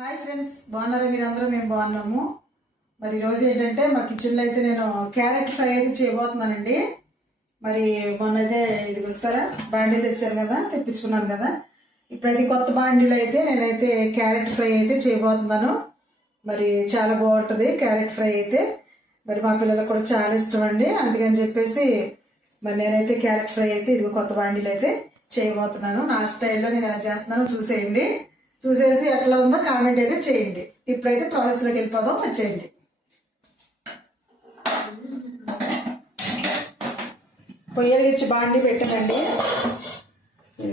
Hi friends, బాగున్నారా? మీరందరూ మేము బాగున్నాము. మరి ఈరోజు ఏంటంటే మా కిచెన్లో అయితే నేను క్యారెట్ ఫ్రై అయితే చేయబోతున్నానండి. మరి మొన్నైతే ఇది వస్తారా బాండీ తెచ్చాను కదా, తెప్పించుకున్నాను కదా. ఇప్పుడైతే కొత్త బాండీలో అయితే నేనైతే క్యారెట్ ఫ్రై అయితే చేయబోతున్నాను. మరి చాలా బాగుంటుంది క్యారెట్ ఫ్రై అయితే. మరి మా పిల్లలకు కూడా చాలా ఇష్టం అండి. అందుకని చెప్పేసి మరి నేనైతే క్యారెట్ ఫ్రై అయితే ఇది కొత్త బాండీలో అయితే చేయబోతున్నాను. నా స్టైల్లో నేను ఎలా చేస్తున్నానో చూసేయండి. చూసేసి ఎట్లా ఉందో కామెంట్ అయితే చేయండి. ఇప్పుడైతే ప్రాసెస్లోకి వెళ్ళిపోదాం, వచ్చేయండి. పొయ్యలిచ్చి బాండి పెట్టానండి.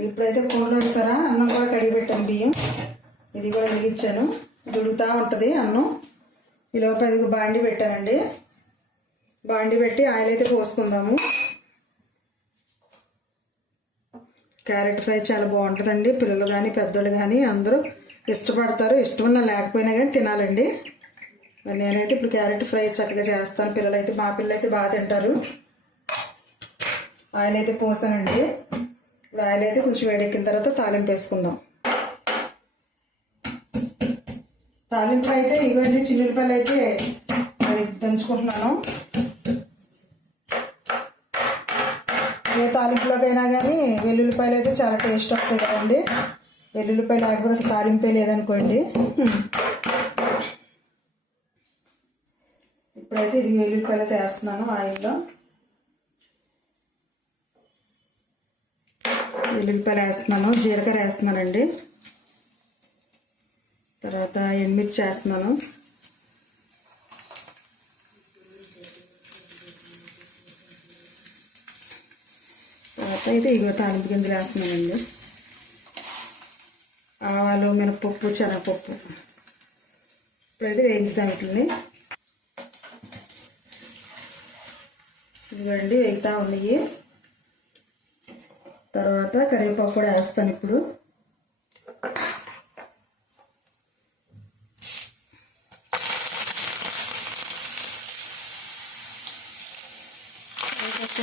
ఇప్పుడైతే కుండలో వేసారా అన్నం కూడా కడిగి పెట్టాను, బియ్యం ఇది కూడా వెలిగించాను. ఉడుకుతూ ఉంటుంది అన్నం. ఈ లోపల ఇది బాండి పెట్టానండి. బాండి పెట్టి ఆయిల్ అయితే పోసుకుందాము. క్యారెట్ ఫ్రై చాలా బాగుంటుందండి. పిల్లలు కానీ పెద్దోళ్ళు కానీ అందరూ ఇష్టపడతారు. ఇష్టమన్నా లేకపోయినా కానీ తినాలండి. మరి నేనైతే ఇప్పుడు క్యారెట్ ఫ్రై చక్కగా చేస్తాను. పిల్లలైతే మా పిల్లలు అయితే బాగా తింటారు. ఆయిల్ అయితే పోసానండి. ఇప్పుడు ఆయిల్ అయితే కొంచెం వేడెక్కిన తర్వాత తాలింపు వేసుకుందాం. తాలింపు అయితే ఇవన్నీ చిన్నులపాయలు అయితే మరి దంచుకుంటున్నాను. ఏ తాలింపులోకైనా కానీ వెల్లుల్లిపాయలు అయితే చాలా టేస్ట్ వస్తాయి కదండి. వెల్లుల్లిపాయలు లేకపోతే అసలు తాలింపే లేదనుకోండి. ఇప్పుడైతే ఇది వెల్లుల్లిపాయలు అయితే వేస్తున్నాను ఆయిల్లో. వెల్లుల్లిపాయలు వేస్తున్నాను, జీలకర్ర వేస్తున్నానండి. తర్వాత ఎండుమిర్చి వేస్తున్నాను. తర్వాత అయితే ఇగో తాలింపు గింజలు వేస్తున్నానండి. ఆవాలు, మినపప్పు, శనగపప్పు ఇప్పుడైతే వేయించుదాం వీటిని. ఇదిగోండి వేగుతూ ఉన్నాయి. తర్వాత కరివేపాకు కూడా వేస్తాను ఇప్పుడు.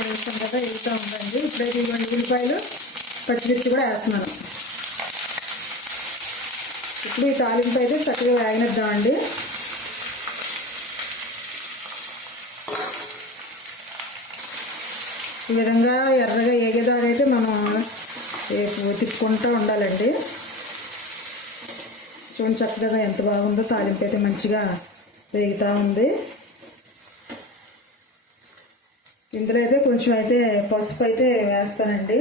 వేస్తాం కదా, వేగుతూ ఉందండి. ఇప్పుడైతే ఇవ్వండి ఉల్లిపాయలు, పచ్చిమిర్చి కూడా వేస్తున్నాను. ఇప్పుడు ఈ తాలింపు అయితే చక్కగా వేగనిద్దామండి. ఈ విధంగా ఎర్రగా ఏగేదాకా అయితే మనం తిప్పుకుంటూ ఉండాలండి. చూడండి చక్కగా ఎంత బాగుందో. తాలింపు అయితే మంచిగా వేగుతూ ఉంది. ఇందులో అయితే కొంచెం అయితే పసుపు అయితే వేస్తానండి.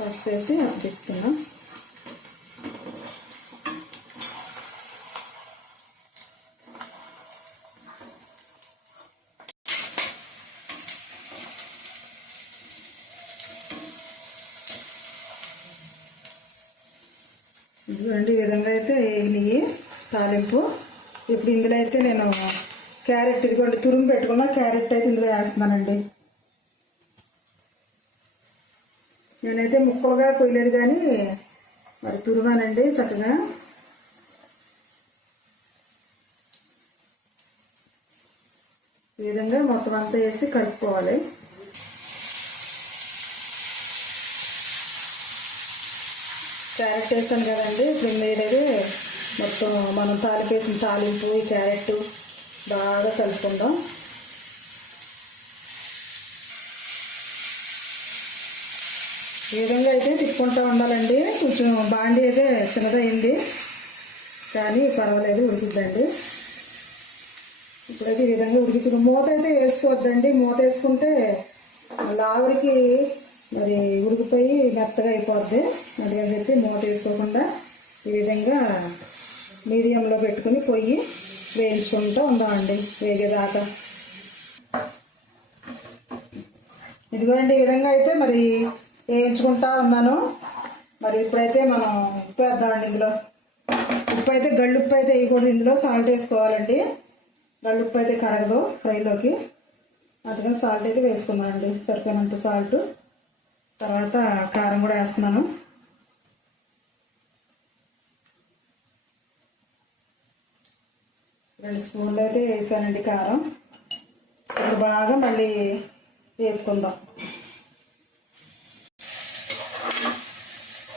పసుపు వేసి తిప్పుతున్నాం. ఇదిగోండి ఈ విధంగా అయితే వేగినాయి తాలింపు. ఇప్పుడు ఇందులో అయితే నేను క్యారెట్, ఇదిగోండి తురుము పెట్టుకున్న క్యారెట్ అయితే ఇందులో వేస్తున్నానండి. నేనైతే ముక్కలుగా కొయ్యలేదు కానీ మరి తురుమానండి చక్కగా. ఈ విధంగా మొత్తం అంతా వేసి కలుపుకోవాలి. క్యారెట్ వేసాను కదండి. ఇప్పుడు మీరైతే మొత్తం మనం తాలింపేసిన తాలింపు, ఈ క్యారెట్ బాగా కలుపుకుందాం. ఈ విధంగా అయితే తిప్పుకుంటూ ఉండాలండి. కొంచెం బాండీ అయితే చిన్నదైంది కానీ పర్వాలేదు, ఉడికిద్దండి. ఇప్పుడైతే ఈ విధంగా ఉడికించుకుని మూత అయితే వేసుకోవద్దండి. మూత వేసుకుంటే లావరికి మరి ఉడికిపోయి మెత్తగా అయిపోద్ది. అందుకని చెప్పి మూత వేసుకోకుండా ఈ విధంగా మీడియంలో పెట్టుకుని పొయ్యి వేయించుకుంటూ ఉందామండి వేగేదాకా. ఇదిగోండి ఈ విధంగా అయితే మరి వేయించుకుంటా ఉన్నాను. మరి ఇప్పుడైతే మనం ఉప్పు వేద్దామండి. ఇందులో ఉప్పు అయితే గళ్ళుప్పు అయితే వేయకూడదు, ఇందులో సాల్ట్ వేసుకోవాలండి. గళ్ళుప్పు అయితే కరగదు ఫ్రైలోకి, అందుకని సాల్ట్ అయితే వేసుకుందామండి, సరిపోయినంత సాల్ట్. తర్వాత కారం కూడా వేస్తున్నాను. 2 స్పూన్లు అయితే వేసానండి కారం. ఇప్పుడు బాగా మళ్ళీ వేపుకుందాం.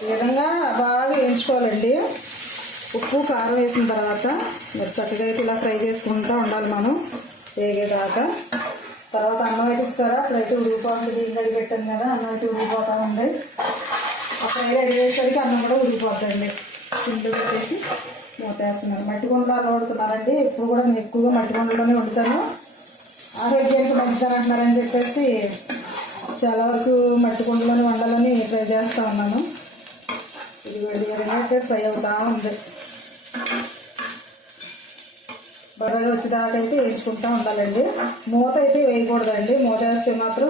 ఈ విధంగా బాగా వేయించుకోవాలండి. ఉప్పు కారం వేసిన తర్వాత మరి చక్కగా అయితే ఇలా ఫ్రై చేసుకుంటూ ఉండాలి మనం వేగేదాకా. తర్వాత అన్నం అయితే ఇస్తారా అప్పుడైతే ఉడికిపోతుంది. బియ్యం కడిగి పెట్టాను కదా, అన్నం అయితే ఉడికిపోతూ ఉంది. ఆ ఫ్రై రెడీ అయ్యేసరికి అన్నం కూడా ఉడికిపోతుందండి. సింపుల్ పెట్టేసి మూత వేస్తున్నాను. మట్టి కుండలో అలా వండుతున్నారండి. ఎప్పుడు కూడా నేను ఎక్కువగా మట్టి కుండలోనే వండుతాను. ఆరోగ్యానికి మంచిదని అంటున్నారని చెప్పేసి చాలా వరకు మట్టి కుండలోనే వండాలని ట్రై చేస్తూ ఉన్నాను. ఇది విడిగా ఫ్రై అవుతూ ఉంది. బాగా వచ్చేదాకా అయితే వేయించుకుంటూ ఉండాలండి. మూత అయితే వేయకూడదండి. మూత వేస్తే మాత్రం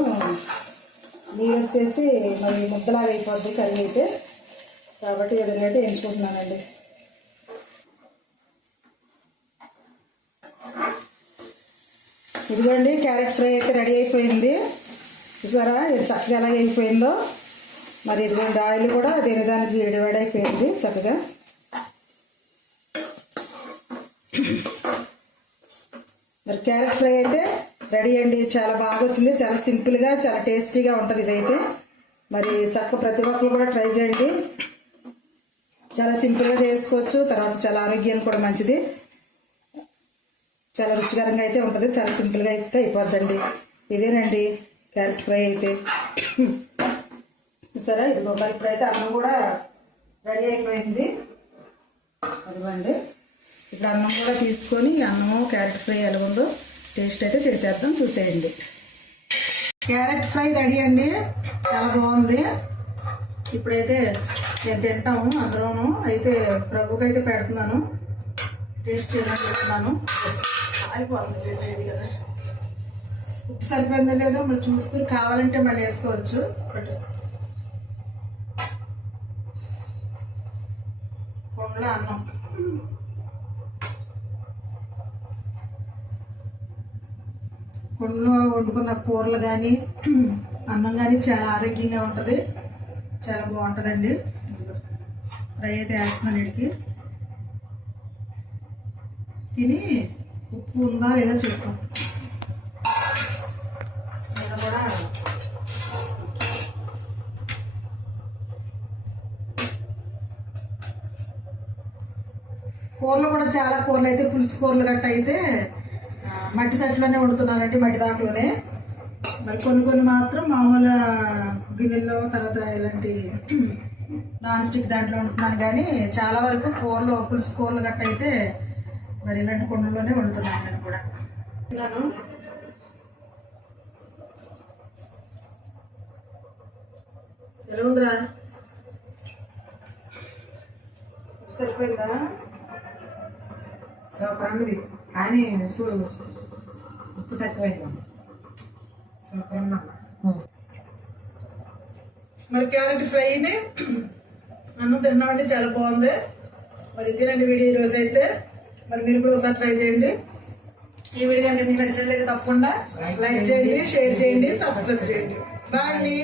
నీరు వచ్చేసి మరి ముద్దలాగా అయిపోద్ది కర్రీ అయితే. కాబట్టి ఈ విధంగా అయితే వేయించుకుంటున్నానండి. ఇదిగోండి క్యారెట్ ఫ్రై అయితే రెడీ అయిపోయింది. చూసారా చక్కగా ఎలా అయిపోయిందో. మరి ఇదిగోండి ఆయిల్ కూడా దానికి వేడైపోయింది చక్కగా. మరి క్యారెట్ ఫ్రై అయితే రెడీ అండి. చాలా బాగా వచ్చింది. చాలా సింపుల్గా చాలా టేస్టీగా ఉంటుంది ఇదైతే. మరి చక్క ప్రతి ఒక్కరు కూడా ట్రై చేయండి. చాలా సింపుల్గా చేసుకోవచ్చు. తర్వాత చాలా ఆరోగ్యానికి కూడా మంచిది. చాలా రుచికరంగా అయితే ఉంటుంది. చాలా సింపుల్గా అయితే అయిపోద్దండి. ఇదేనండి క్యారెట్ ఫ్రై అయితే. సరే ఇదిగో మరి ఇప్పుడైతే అన్నం కూడా రెడీ అయిపోయింది. అదిగోండి ఇప్పుడు అన్నం కూడా తీసుకొని అన్నము క్యారెట్ ఫ్రై ఎలా ఉందో టేస్ట్ అయితే చేసేద్దాం. చూసేయండి. క్యారెట్ ఫ్రై రెడీ అండి. చాలా బాగుంది. ఇప్పుడైతే నేను తింటాము అందరూను. అయితే ప్రభుకి అయితే పెడుతున్నాను. టేస్ట్ చేయడానికి పెడుతున్నాను. అయిపోతుంది వేడి కదా. ఉప్పు సరిపోయిందో లేదో మళ్ళీ చూసుకుని కావాలంటే మళ్ళీ వేసుకోవచ్చు. ఒకటి కొండలో అన్నం. కొండలో వండుకున్న కూరలు కానీ అన్నం కానీ చాలా ఆరోగ్యంగా ఉంటుంది. చాలా బాగుంటుందండి. ఫ్రై అయితే వేస్తున్నాను. వీడికి తిని ఉప్పు ఉందా లేదా చెప్పు. నేను కూడా కూరలు కూడా చాలా కూరలు అయితే పులుసు కూరలు గట్ట అయితే మట్టి సెట్లోనే వండుతున్నానండి. మట్టి దాంట్లోనే. మరి కొన్ని మాత్రం మామూలు గిన్నెల్లో తర్వాత ఇలాంటి నాన్ స్టిక్ దాంట్లో వండుతున్నాను. కానీ చాలా వరకు కూరలు పులుసు కూరలు గట్ట అయితే మరి ఇలాంటి కుండలోనే వండుతున్నాను నేను కూడా. ఎలా ఉందిరా? సరిపోయిందా? సూపర్ ఉంది. కానీ చూడు ఉప్పు తక్కువైందా? సూపర్ ఉందా? మరి క్యారెట్ ఫ్రైని అన్నం తిన్నామంటే చాలా బాగుంది. మరి ఇదేనండి వీడియో ఈరోజు అయితే. మరి మీరు కూడా ఒకసారి ట్రై చేయండి. ఈ వీడియో కనుక మీకు నచ్చినట్లయితే తప్పకుండా లైక్ చేయండి, షేర్ చేయండి, సబ్స్క్రైబ్ చేయండి. బాయ్ అండి.